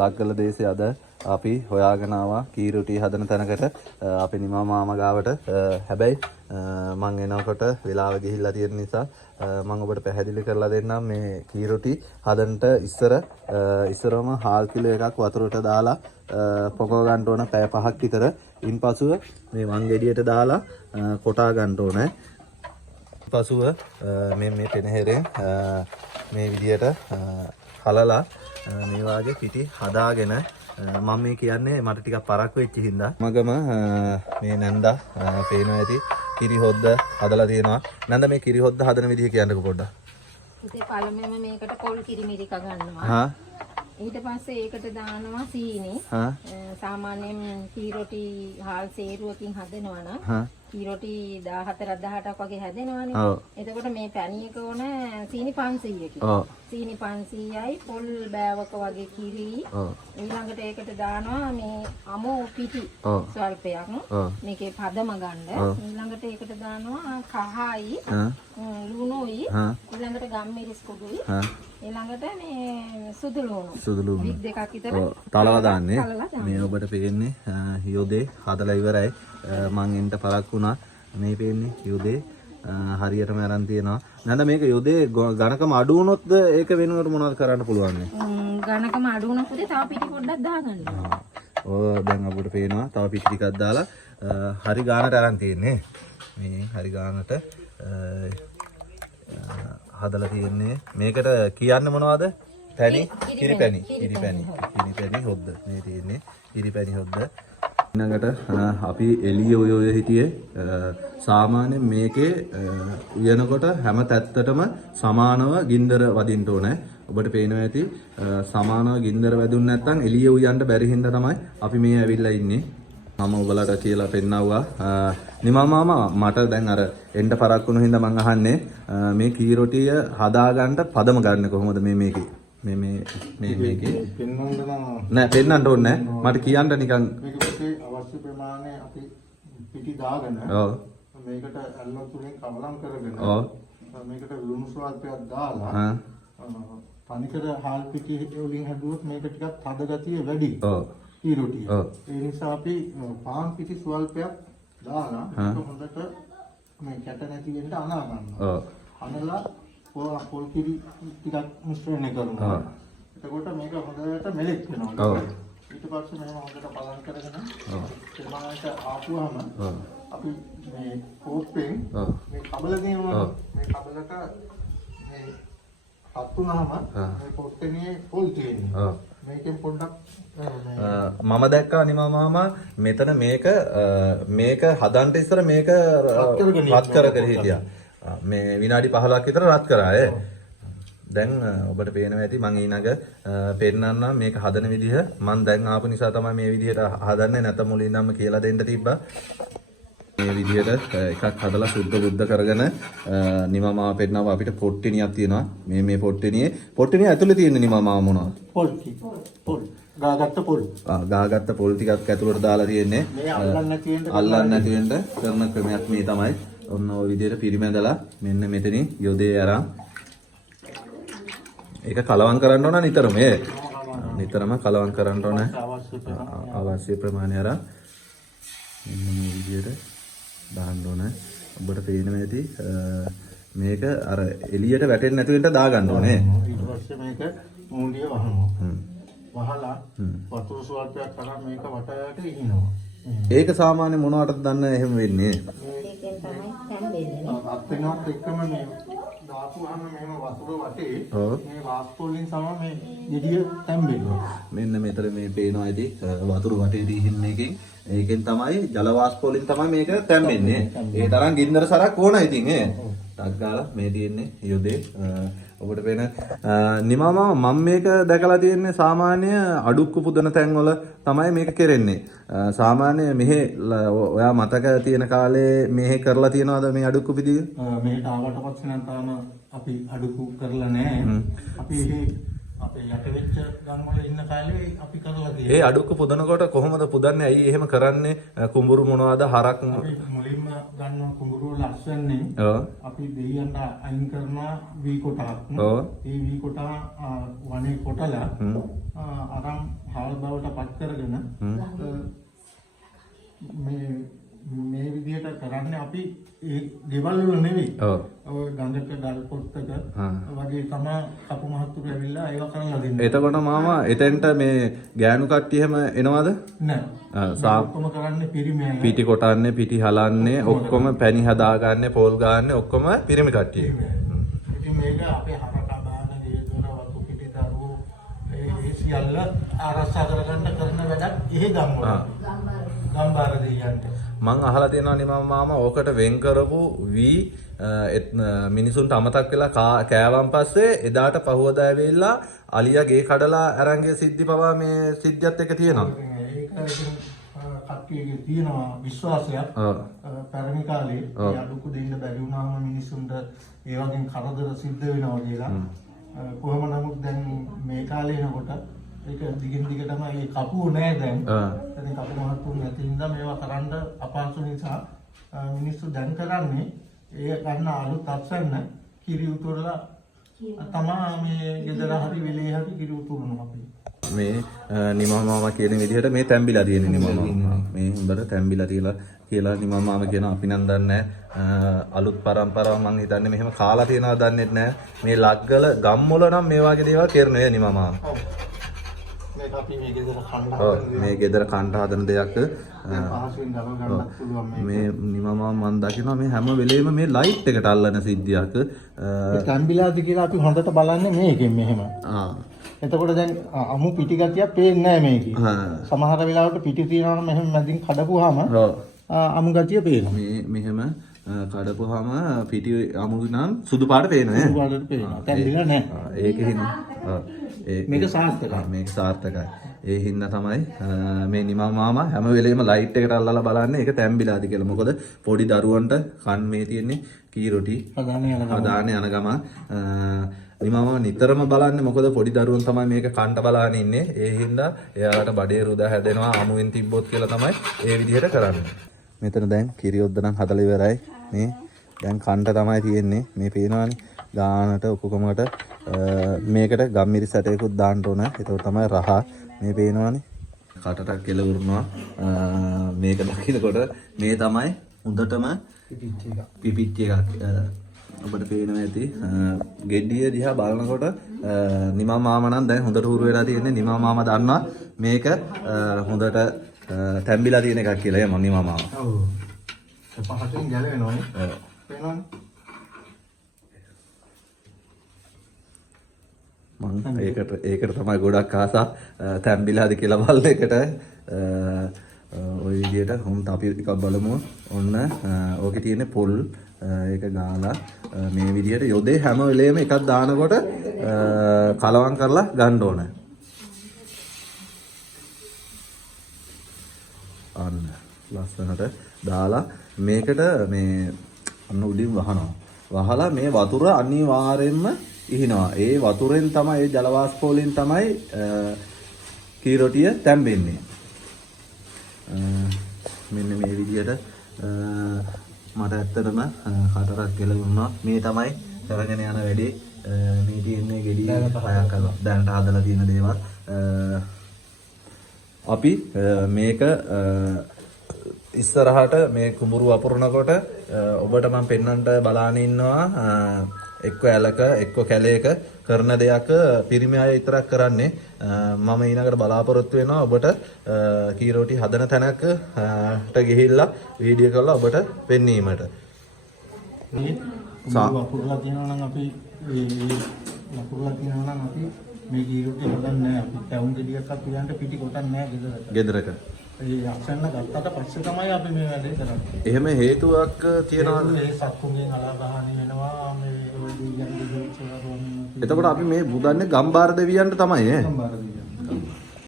ලග්ගල දේශේ අද අපි හොයාගෙන ආවා කීරුටි හදන තැනකට අපි නිමා මාමා ගාවට හැබැයි මං එනකොට වෙලාව ගිහිල්ලා තියෙන නිසා මම ඔබට පැහැදිලි කරලා දෙන්නම් මේ කීරුටි හදන්නට ඉස්සරම හාල් කිලෝ එකක් වතුරට දාලා පොකව ගන්න ඕන පැය 5ක් විතර. ඉන්පසුව මේ වං ගෙඩියට දාලා කොටා ගන්න ඕනේ. පසුව මේ පෙනහෙරෙන් මේ විදියට හලලා මේ වාගේ පිටි හදාගෙන මම මේ කියන්නේ මට ටිකක් පරක්කු වෙච්ච හින්දා මගම මේ නැන්දා පේනවා ඇති කිරි හොද්ද හදලා තියෙනවා. නැන්දා මේ කිරි හොද්ද හදන විදිහ කියන්නකෝ පොඩ්ඩක්. ඉතින් පළමුවෙන්ම මේකට පොල් කිරි මිරික ගන්නවා. ඊට පස්සේ ඒකට දානවා සීනි. සාමාන්‍යයෙන් කීරොටි හාල් සේරුවකින් හදනවා නම් කීරොටි 14 18ක් වගේ හැදෙනවානේ. එතකොට මේ පැණියක ඕන සීනි 500කින්. සීනි 500යි පොල් බෑවක වගේ කිරි. ඊළඟට ඒකට දානවා මේ අමෝ පිටි ස්වල්පයක්. මේකේ පදම ගන්න. ඊළඟට ඒකට දානවා කහයි ලුණුයි. ඊළඟට ගම්මිරිස් කුඩුයි. ඊළඟට මේ සුදු ලුණු වික් දෙකක් විතර තලලා දාන්නේ. මේ ඔබට පේන්නේ යොදේ හදලා ඉවරයි. මං එන්ට පරක් වුණා. මේ පේන්නේ යොදේ හරියටම අරන් තියෙනවා. නැන්ද මේක යොදේ ඝනකම අඩු වුණොත් ඒක වෙනුවට මොනවද කරන්න පුළුවන් නේ? ඝනකම අඩු වුණොත් තව පිටි පොඩ්ඩක් දාගන්න. දැන් අපිට පේනවා තව පිටි ටිකක් දාලා හරි ගානට අරන් තියෙන්නේ. මේ හරි ගානට හදලා තියෙන්නේ. මේකට කියන්න මොනවද? කිරිපැණි හොද්ද මේ තියෙන්නේ. කිරිපැණි හොද්ද. ඊළඟට අපි එළිය ඔය හිටියේ සාමාන්‍යයෙන් මේකේ උයනකොට හැම තැත්තටම සමානව ගින්දර වදින්න ඕනේ. ඔබට පේනවා ඇති සමානව ගින්දර වැදුන්නේ නැත්නම් එළිය උයන්න බැරි හින්දා තමයි අපි මේ ඇවිල්ලා ඉන්නේ. මම ඔයාලට කියලා පෙන්නවුවා. නිමා මාමා මට දැන් අර එන්න පරක් වුණු හින්දා මං අහන්නේ මේ කීරොටිය හදාගන්න පදම ගන්න කොහොමද මේකේ? මේකේ පෙන්වන්න නෑ පෙන්වන්න ඕනේ නෑ. මට කියන්න නිකන් මේකේ අවශ්‍ය ප්‍රමාණය අපි පිටි දාගෙන මේකට ඇල්ලුම් තුලින් කවලම් කරගෙන මේකට ලුණු ස්වල්පයක් දාලා තනිකර හාල් පිටි වලින් හැදුවොත් මේක ටිකක් තද ගතිය වැඩි. කීරොටිය. ඒ නිසා අපි පාන් පිටි ස්වල්පයක් දාලා හොඳට මේ කැට නැති වෙන්න අනා ගන්නවා. අනලා පොල් කිරි ටිකක් මිශ්‍රණය කරනවා. එතකොට මේක හොඳට මෙලෙක් වෙනවා. ඊට පස්සේ මේක හොඳට බලන් කරගෙන ප්‍රමාණයට ආපුවාම අපි මේ කෝප්පෙන් මේ කබල දෙනවා. මේ කබලට මේ හත් වුණාම මේ පොට්ටනේ පොල් තියෙනවා. මේකෙන් පොඩ්ඩක් මම දැක්කා නිමා මාමා මෙතන මේක හදන්න ඉස්සර මේක රත් කරගෙන හිටියා. මේ විනාඩි 15ක් විතර රත් කරා. දැන් ඔබට පේනවා ඇති මම ඊනග පෙන්නන්නම් මේක හදන විදිහ. මම දැන් ආපු නිසා තමයි මේ විදිහට හදන්නේ. නැත්නම් මුලින්දම කියලා දෙන්න තිබ්බා. මේ විදිහට එකක් හදලා සුද්ධ බුද්ධ කරගෙන නිමා පෙන්නව අපිට පොට්ටිනියක් තියෙනවා. මේ පොට්ටිනිය ඇතුලේ තියෙන නිමා මොනවද? පොල් ගාගත්ත පොල් ටිකක් ඇතුලට දාලා තියෙන්නේ. මේ අල්ලන්න නැති වෙන්න කරන ක්‍රමයක් මේ තමයි. ඔන්න ඔය විදිහට පිරිමැදලා මෙන්න මෙතනින් යොදේ අරන් ඒක කලවම් කරන්න ඕන නිතරම කලවම් කරන්න ඕන අවශ්‍ය ප්‍රමාණය අරන් මෙන්න මේ විදිහට දාන්න ඕන. ඔබට පේනවා ඇති මේක අර එළියට වැටෙන්නේ නැති වෙන්න දා ගන්න ඕනේ. ඊට පස්සේ මේක මූලිය වහනවා. වහලා වතුර ස්වල්පයක් කරන් මේක වටයට ඉහිනවා. ඒක සාමාන්‍ය මොනවටද දන්න එහෙම වෙන්නේ? ඒකෙන් තමයි තැම්බෙන්නේ. අත්වෙනවත් එක්කම මේ දාපුවාම මෙහෙම වතුර වටේ මේ වාස්ප වලින් තමයි මේ ගෙඩිය තැම්බෙන්නේ. මෙන්න මෙතන මේ පේනවා ඇති වතුර වටේ දීහින් එකෙන් ඒකෙන් තමයි ජල වාස්ප වලින් තමයි මේක තැම්බෙන්නේ. ඒ තරම් ගින්දර සරක් ඕන ඉතින් ටක් ගාලා මේ තියෙන්නේ යොදේ. ඔබට පේන නිමාම මම මේක දැකලා තියෙන්නේ සාමාන්‍ය අඩුක්කු පුදන තැන්වල තමයි මේක කෙරෙන්නේ. සාමාන්‍ය මෙහෙ ඔයා මතක තියෙන කාලේ මෙහෙ කරලා තියනවද මේ අඩුක්කු පිදිය? මේකට ආවට පස්සේ නම් තාම අපි අඩුක්කු කරලා නැහැ. අපි අපේ යට වෙච්ච ගම්වල ඉන්න කාලේ අපි කරලා තියෙනවා. ඒ අඩුක්කු පුදනකොට කොහොමද පුදන්නේ? ඇයි එහෙම කරන්නේ? කුඹුරු මොනවද? හරක් මුලින්ම ගන්න කුඹුරු ලස්සන්නේ. අපි දෙයියන්ට අයින් කරනවා වී කොටක්. ඒ වී කොට වනේ කොටලා අරන් බවට පත් කරගෙන මේ විදිහට කරන්නේ අපි ඒ ගෙවල් වල නෙවෙයි. ඔය ගඟක ගල් පොත්තක වගේ තමයි කපු මහත්තුරු ඇවිල්ලා ඒව කරලා දෙන්නේ. එතකොට මාමා එතෙන්ට මේ ගෑනු කට්ටිය හැම එනවද? නෑ. ඔක්කොම කරන්නේ පිරිමි අය. පිටි කොටන්නේ, පිටි හලන්නේ, ඔක්කොම පැණි හදාගන්නේ, පොල් ගාන්නේ ඔක්කොම පිරිමි කට්ටිය. ඉතින් මේක අපේ හරකා බාන දේදොර වතු පිටි දරුවෝ ඒ සියල්ල ආරක්ෂා කරගන්න කරන වැඩක් එහෙ ගම්වල. ගම්බාර දෙයියන්ට. මං අහලා තියෙනවා නිමම මාමා ඕකට වෙන් කරපු වී මිනිසුන්ට අමතක් වෙලා කෑවන් පස්සේ එදාට පහුවදා ඇවිල්ලා අලියා ගේ කඩලා අරන් ගිය සිද්ධි පවා මේ සිද්ධියත් එක තියෙනවා. ඒක කට්ටියගේ තියෙනවා විශ්වාසයක්. පැරණි කාලේ අඩුකු දෙන්න බැරි වුණාම මිනිසුන්ට ඒ වගේ කරදර සිද්ධ වෙනවා කියලා. කොහොම නමුත් දැන් මේ කාලේ එනකොට ඒක දිගින් දිගටම ඒ කපුව නෑ දැන්. දැන් කපු මහත්තුන් නැති නිසා මේවා කරන්න අපහසු නිසා මිනිස්සු දැන් කරන්නේ ඒ ගන්න අලුත් අත්සන්න කිරි උතුරලා තමා මේ ගෙදර හරි වෙලේ හරි කිරි උතුරනවා අපි. මේ නිමම මාමා කියන විදිහට මේ තැම්බිලා තියෙන නිමම මාමා. මේ උඹට තැම්බිලා තියලා කියලා නිමම මාමා කියන අපි නම් දන්නේ අලුත් පරම්පරාව මං හිතන්නේ මෙහෙම කාලා තියනවා දන්නේ නැහැ. මේ ලග්ගල ගම්වල නම් මේ වගේ දේවල් කරනවා නිමම මාමා. මේ ගෙදර කණ්ඩ හදන දෙයක් මේ නිමම මන් දකිනවා මේ හැම වෙලේම මේ ලයිට් එකට අල්ලන සිද්ධියක්. තැම්බිලාද කියලා අපි හොඳට බලන්නේ මේකෙන් මෙහෙම. එතකොට දැන් අමු පිටි ගතියක් පේන්නේ නැහැ මේකේ. සමහර වෙලාවට පිටි තියනවා නම් මෙහෙම මැදින් කඩපුවාම අමු ගතිය පේනවා. මේ මෙහෙම කඩපුවාම පිටි අමු නම් සුදු පාට පේනවා. සුදු පාටට පේනවා. තැම්බිලා නැහැ. ඒකෙහිම මේක සාර්ථකයි. මේක සාර්ථකයි. ඒ හින්දා තමයි මේ නිමම මාමා හැම වෙලේම ලයිට් එකට අල්ලලා බලන්නේ ඒක තැම්බිලාද කියලා. මොකද පොඩි දරුවන්ට කන් මේ තියෙන්නේ කී රොටි හදාන යන ගම නිමම නිතරම බලන්නේ මොකද පොඩි දරුවන් තමයි මේක කන්ට බලාගෙන ඉන්නේ. ඒ හින්දා එයාලට බඩේ රුධ හැදෙනවා අමුවෙන් තිබ්බොත් කියලා තමයි ඒ විදිහට කරන්නේ. මෙතන දැන් කිරි ඔද්ද නම් හදලා ඉවරයි. මේ දැන් කන්ට තමයි තියෙන්නේ. මේ පේනවනේ ගානට ඔක්කොමකට මේකට ගම්මිරි සැටයකුත් දාන්න ඕන. ඒක තමයි රහ. මේ පේනවනේ කටට කෙලවුරනවා. මේක දකිනකොට මේ තමයි හොඳටම පිපිච්ච එකක්. ඔබට පේනවා ඇති ගෙඩිය දිහා බලනකොට නිමම මාමා නම් දැන් හොඳට හුරු වෙලා තියෙන්නේ. නිමම මාමා දන්නවා මේක හොඳට තැම්බිලා තියෙන එකක් කියලා. එයා නිමම මාමා. ඔව්. ඒ පහටින් ගැලවෙනවනේ. පේනවනේ. මං ඒකට තමයි ගොඩක් ආසා තැම්බිලාද කියලා බලන එකට. ওই විදියට හොම්ත අපි ටිකක් බලමු. ඔන්න ඕකේ තියෙන පොල් ඒක ගාලා මේ විදියට යොදේ හැම වෙලේම එකක් දානකොට කලවම් කරලා ගන්න ඕන. අන්න ලස්සනට දාලා මේකට මේ අන්න උඩින් වහනවා. වහලා මේ වතුර අනිවාර්යෙන්ම ඉහිනවා. ඒ වතුරෙන් තමයි ඒ ජල වාෂ්ප වලින් තමයි කී රොටිය තැම්බෙන්නේ. මෙන්න මේ විදියට මට ඇත්තටම කටරක් කෙලවුණා. මේ තමයි කරගෙන යන වැඩේ. මේ තියෙන්නේ ගෙඩිය හයක් කරලා දැනට හදලා තියෙන දේවල්. අපි මේක ඉස්සරහට මේ කුඹුරු වපුරනකොට ඔබට මම පෙන්වන්න බලාගෙන ඉන්නවා. එක්ක ඇලක එක්ක කැලේක කරන දෙයක් පිරිමි අය විතරක් කරන්නේ. මම ඊළඟට බලාපොරොත්තු වෙනවා ඔබට කී රොටි හදන තැනකට ගිහිල්ලා වීඩියෝ කරලා ඔබට පෙන්වීමට. මේ වපුරලා තියෙනවා නම් අපි මේ කී රොටි හදන්නේ නැහැ. අපි තවුන් ගෙඩියක් අපියන්ට පිටි කොටන්නේ නැහැ ගෙදරක. ඒ අක්ෂන්න ගත්තට පස්සේ තමයි අපි මේ වැඩේ කරන්නේ. එහෙම හේතුවක් තියනවා. මේ සක්කුන්ගෙන් අලාගහණි වෙනවා. මේ එතකොට අපි මේ බුදන්නේ ගම්බාර දෙවියන්ට තමයි ඈ. ගම්බාර